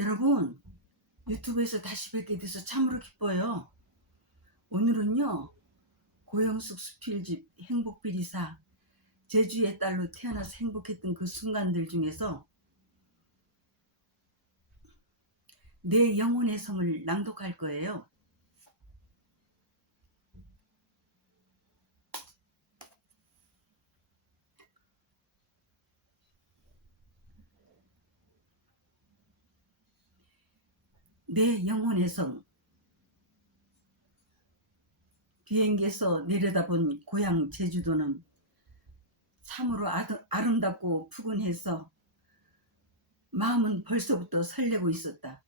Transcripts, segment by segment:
여러분, 유튜브에서 다시 뵙게 돼서 참으로 기뻐요. 오늘은요, 고영숙 수필집 행복비리사 제주의 딸로 태어나서 행복했던 그 순간들 중에서 내 영혼의 성을 낭독할 거예요. 내 영혼의 성. 비행기에서 내려다본 고향 제주도는 참으로 아름답고 푸근해서 마음은 벌써부터 설레고 있었다.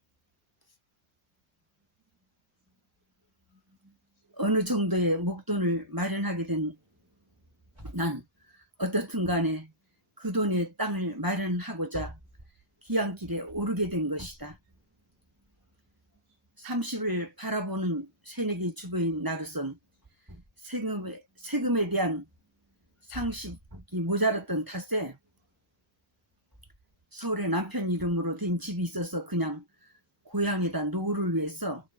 어느 정도의 목돈을 마련하게 된 난 어떻든 간에 그 돈에 땅을 마련하고자 귀향길에 오르게 된 것이다. 30을 바라보는 새내기 주부인 나로선 세금에 대한 상식이 모자랐던 탓에 서울에 남편 이름으로 된 집이 있어서 그냥 고향에다 노후를 위해서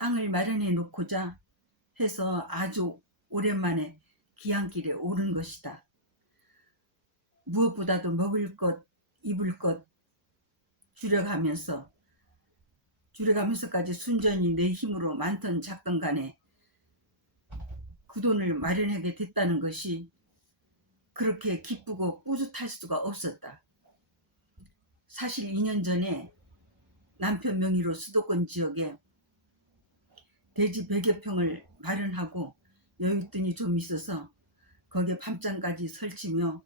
땅을 마련해 놓고자 해서 아주 오랜만에 귀향길에 오른 것이다. 무엇보다도 먹을 것, 입을 것 줄여가면서까지 순전히 내 힘으로 많든 작든 간에 그 돈을 마련하게 됐다는 것이 그렇게 기쁘고 뿌듯할 수가 없었다. 사실 2년 전에 남편 명의로 수도권 지역에 대지 100여 평을 마련하고 여윳돈이 좀 있어서 거기에 밤잠까지 설치며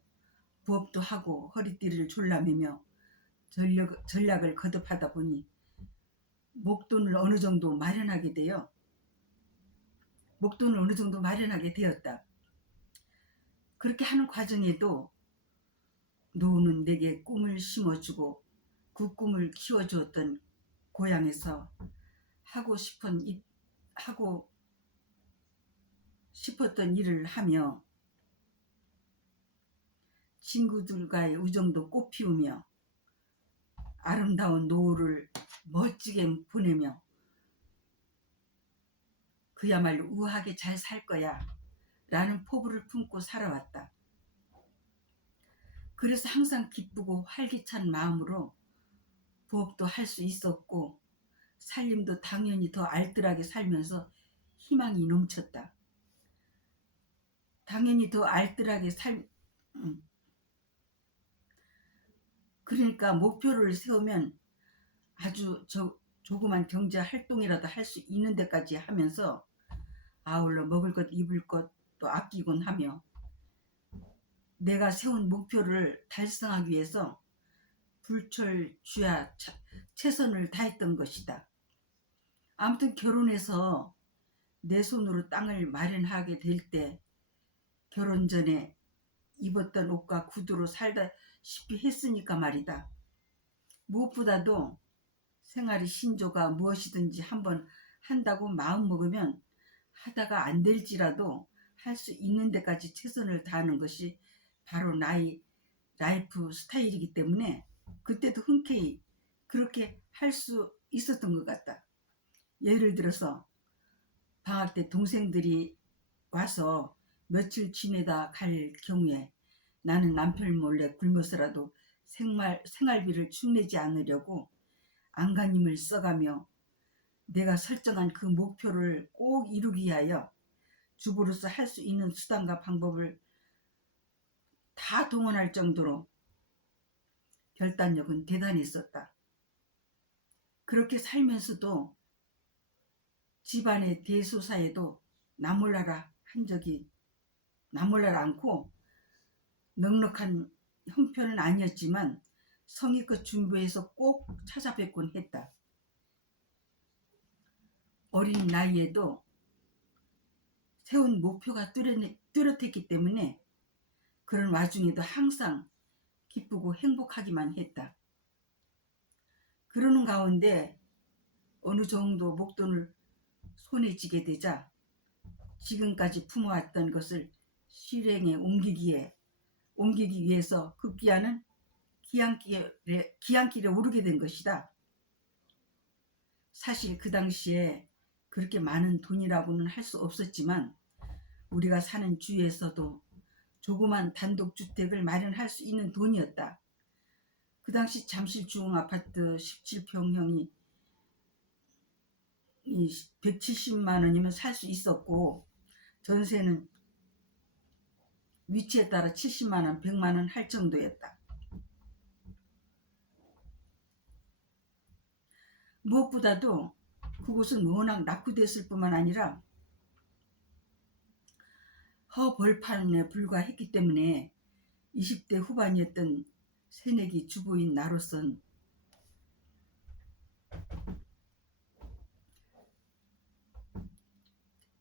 부업도 하고 허리띠를 졸라매며 전략을 거듭하다 보니 목돈을 어느 정도 마련하게 되었다. 그렇게 하는 과정에도 노후는 내게 꿈을 심어주고 그 꿈을 키워주었던 고향에서 하고 싶었던 일을 하며 친구들과의 우정도 꽃피우며 아름다운 노후를 멋지게 보내며 그야말로 우아하게 잘 살 거야 라는 포부를 품고 살아왔다. 그래서 항상 기쁘고 활기찬 마음으로 부업도 할 수 있었고 살림도 당연히 더 알뜰하게 살면서 희망이 넘쳤다. 당연히 더 알뜰하게 그러니까 목표를 세우면 아주 조그만 경제 활동이라도 할 수 있는 데까지 하면서 아울러 먹을 것 입을 것도 아끼곤 하며 내가 세운 목표를 달성하기 위해서 불철주야 최선을 다했던 것이다. 아무튼 결혼해서 내 손으로 땅을 마련하게 될 때 결혼 전에 입었던 옷과 구두로 살다시피 했으니까 말이다. 무엇보다도 생활의 신조가 무엇이든지 한번 한다고 마음먹으면 하다가 안 될지라도 할 수 있는 데까지 최선을 다하는 것이 바로 나의 라이프 스타일이기 때문에 그때도 흔쾌히 그렇게 할 수 있었던 것 같다. 예를 들어서 방학 때 동생들이 와서 며칠 지내다 갈 경우에 나는 남편 몰래 굶어서라도 생활비를 축내지 않으려고 안간힘을 써가며 내가 설정한 그 목표를 꼭 이루기 위하여 주부로서 할 수 있는 수단과 방법을 다 동원할 정도로 결단력은 대단했었다. 그렇게 살면서도 집안의 대소사에도 나몰라라 않고 넉넉한 형편은 아니었지만 성의껏 준비해서 꼭 찾아뵙곤 했다. 어린 나이에도 세운 목표가 뚜렷했기 때문에 그런 와중에도 항상 기쁘고 행복하기만 했다. 그러는 가운데 어느 정도 목돈을 손에 쥐게 되자 지금까지 품어왔던 것을 실행에 옮기기에 옮기기 위해서 급기야는 기양길에 오르게 된 것이다. 사실 그 당시에 그렇게 많은 돈이라고는 할 수 없었지만 우리가 사는 주에서도 조그만 단독주택을 마련할 수 있는 돈이었다. 그 당시 잠실 중흥아파트 17평형이 170만 원이면 살 수 있었고 전세는 위치에 따라 70만 원, 100만 원 할 정도였다. 무엇보다도 그곳은 워낙 낙후됐을 뿐만 아니라 허벌판에 불과했기 때문에 20대 후반이었던 새내기 주부인 나로선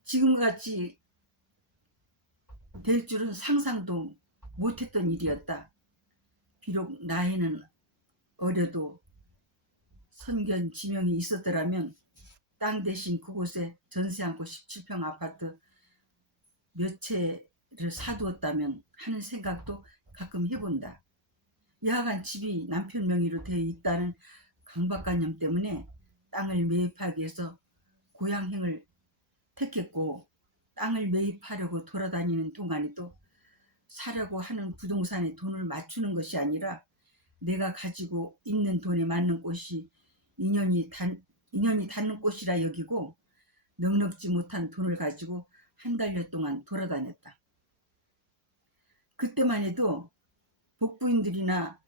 지금같이 될 줄은 상상도 못했던 일이었다. 비록 나이는 어려도 선견 지명이 있었더라면 땅 대신 그곳에 전세 않고 17평 아파트 몇 채를 사두었다면 하는 생각도 가끔 해본다. 여하간 집이 남편 명의로 되어 있다는 강박관념 때문에 땅을 매입하기 위해서 고향행을 택했고 땅을 매입하려고 돌아다니는 동안에도 사려고 하는 부동산에 돈을 맞추는 것이 아니라 내가 가지고 있는 돈에 맞는 곳이 인연이 닿는 곳이라 여기고 넉넉지 못한 돈을 가지고 한 달여 동안 돌아다녔다. 그때만 해도 복부인들이나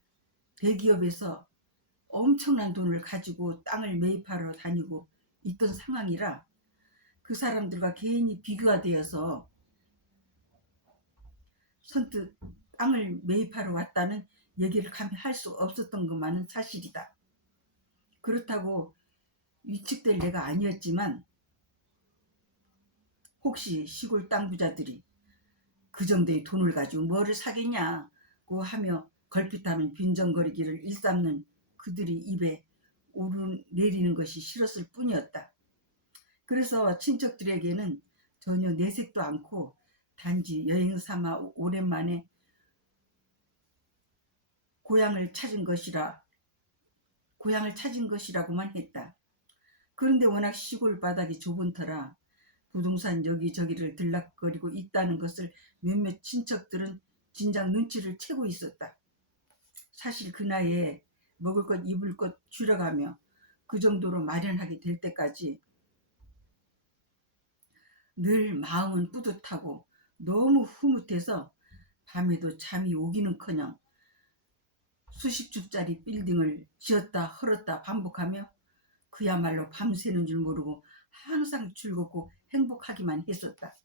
대기업에서 엄청난 돈을 가지고 땅을 매입하러 다니고 있던 상황이라 그 사람들과 괜히 비교가 되어서 선뜻 땅을 매입하러 왔다는 얘기를 감히 할 수 없었던 것만은 사실이다. 그렇다고 위축될 내가 아니었지만 혹시 시골 땅 부자들이 그 정도의 돈을 가지고 뭐를 사겠냐고 하며 걸핏하면 빈정거리기를 일삼는 그들이 입에 오르내리는 것이 싫었을 뿐이었다. 그래서 친척들에게는 전혀 내색도 않고 단지 여행 삼아 오랜만에 고향을 찾은 것이라고만 했다. 그런데 워낙 시골 바닥이 좁은 터라 부동산 여기저기를 들락거리고 있다는 것을 몇몇 친척들은 진작 눈치를 채고 있었다. 사실 그 나이에 먹을 것 입을 것 줄여가며 그 정도로 마련하게 될 때까지 늘 마음은 뿌듯하고 너무 흐뭇해서 밤에도 잠이 오기는커녕 수십 주짜리 빌딩을 지었다 헐었다 반복하며 그야말로 밤새는 줄 모르고 항상 즐겁고 행복하기만 했었다.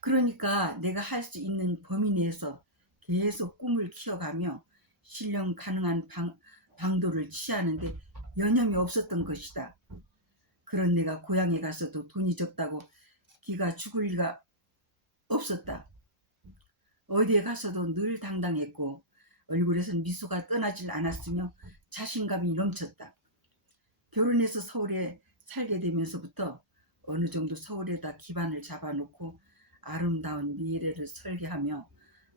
그러니까 내가 할 수 있는 범위 내에서 계속 꿈을 키워가며 실현 가능한 방도를 취하는데 여념이 없었던 것이다. 그런 내가 고향에 가서도 돈이 적다고 기가 죽을 리가 없었다. 어디에 가서도 늘 당당했고 얼굴에선 미소가 떠나질 않았으며 자신감이 넘쳤다. 결혼해서 서울에 살게 되면서부터 어느 정도 서울에다 기반을 잡아놓고 아름다운 미래를 설계하며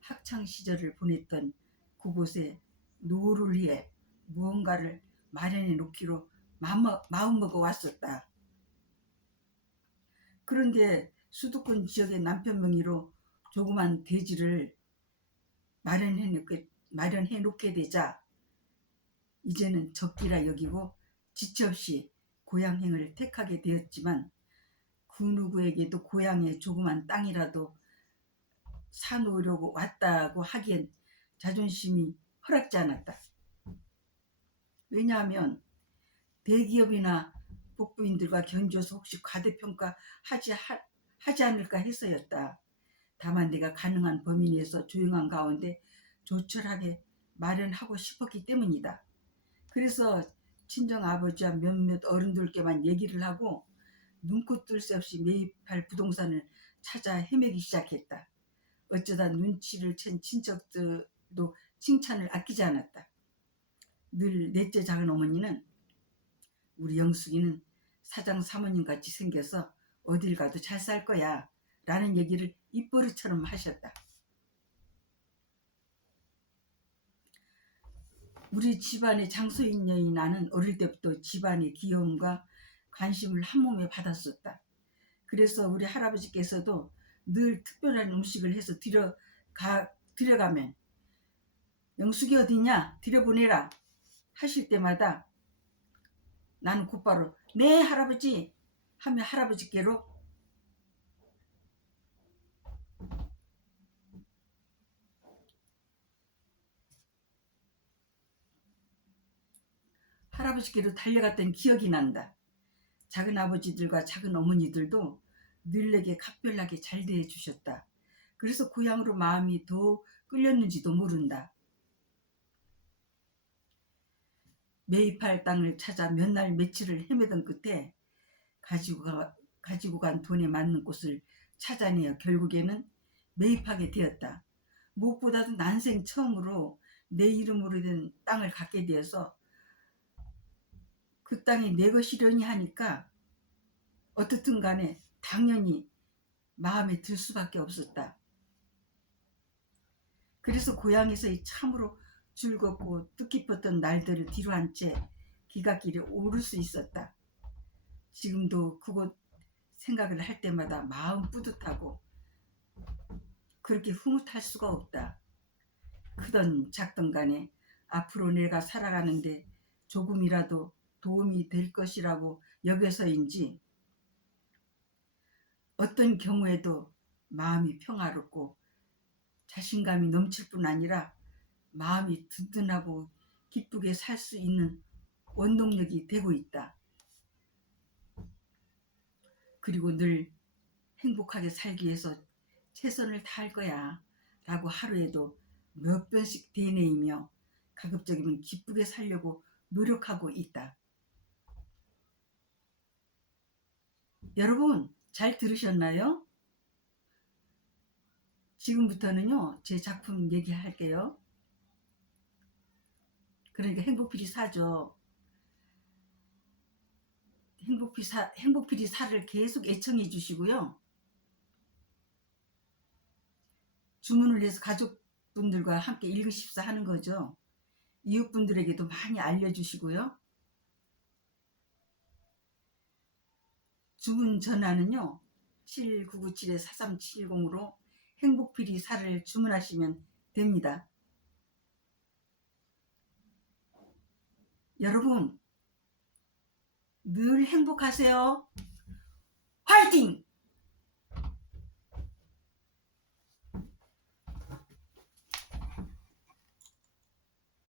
학창시절을 보냈던 그곳에 노후를 위해 무언가를 마련해 놓기로 마음먹어 왔었다. 그런데 수도권 지역의 남편 명의로 조그만 대지를 마련해 놓게 되자 이제는 적기라 여기고 지체 없이 고향행을 택하게 되었지만 그 누구에게도 고향에 조그만 땅이라도 사놓으려고 왔다고 하기엔 자존심이 허락지 않았다. 왜냐하면 대기업이나 복부인들과 견주어서 혹시 과대평가하지 않을까 해서였다. 다만 내가 가능한 범위 내에서 조용한 가운데 조촐하게 마련하고 싶었기 때문이다. 그래서 친정아버지와 몇몇 어른들께만 얘기를 하고 눈코 뜰 새 없이 매입할 부동산을 찾아 헤매기 시작했다. 어쩌다 눈치를 챈 친척들도 칭찬을 아끼지 않았다. 늘 넷째 작은 어머니는 우리 영숙이는 사장 사모님 같이 생겨서 어딜 가도 잘 살 거야 라는 얘기를 입버릇처럼 하셨다. 우리 집안의 장소인 여인 나는 어릴 때부터 집안의 귀여움과 관심을 한 몸에 받았었다. 그래서 우리 할아버지께서도 늘 특별한 음식을 해서 들여가면 영숙이 어디냐 들여보내라 하실 때마다 나는 곧바로 네 할아버지 하며 할아버지께로 달려갔던 기억이 난다. 작은 아버지들과 작은 어머니들도 늘 내게 각별하게 잘 대해주셨다. 그래서 고향으로 마음이 더 끌렸는지도 모른다. 매입할 땅을 찾아 몇 날 며칠을 헤매던 끝에 가지고 간 돈에 맞는 곳을 찾아내어 결국에는 매입하게 되었다. 무엇보다도 난생 처음으로 내 이름으로 된 땅을 갖게 되어서 그 땅이 내 것이려니 하니까 어떻든 간에 당연히 마음에 들 수밖에 없었다. 그래서 고향에서 참으로 즐겁고 뜻깊었던 날들을 뒤로한 채 기갓길에 오를 수 있었다. 지금도 그곳 생각을 할 때마다 마음 뿌듯하고 그렇게 흐뭇할 수가 없다. 크든 작든 간에 앞으로 내가 살아가는데 조금이라도 도움이 될 것이라고 여겨서인지 어떤 경우에도 마음이 평화롭고 자신감이 넘칠 뿐 아니라 마음이 든든하고 기쁘게 살 수 있는 원동력이 되고 있다. 그리고 늘 행복하게 살기 위해서 최선을 다할 거야 라고 하루에도 몇 번씩 되뇌이며 가급적이면 기쁘게 살려고 노력하고 있다. 여러분 잘 들으셨나요? 지금부터는요 제 작품 얘기할게요. 그러니까 행복피리사죠. 행복피리사를 계속 애청해 주시고요. 주문을 해서 가족분들과 함께 읽으십사 하는 거죠. 이웃분들에게도 많이 알려주시고요. 주문 전화는요 7997-4370으로 행복피리사를 주문하시면 됩니다. 여러분 늘 행복하세요. 화이팅!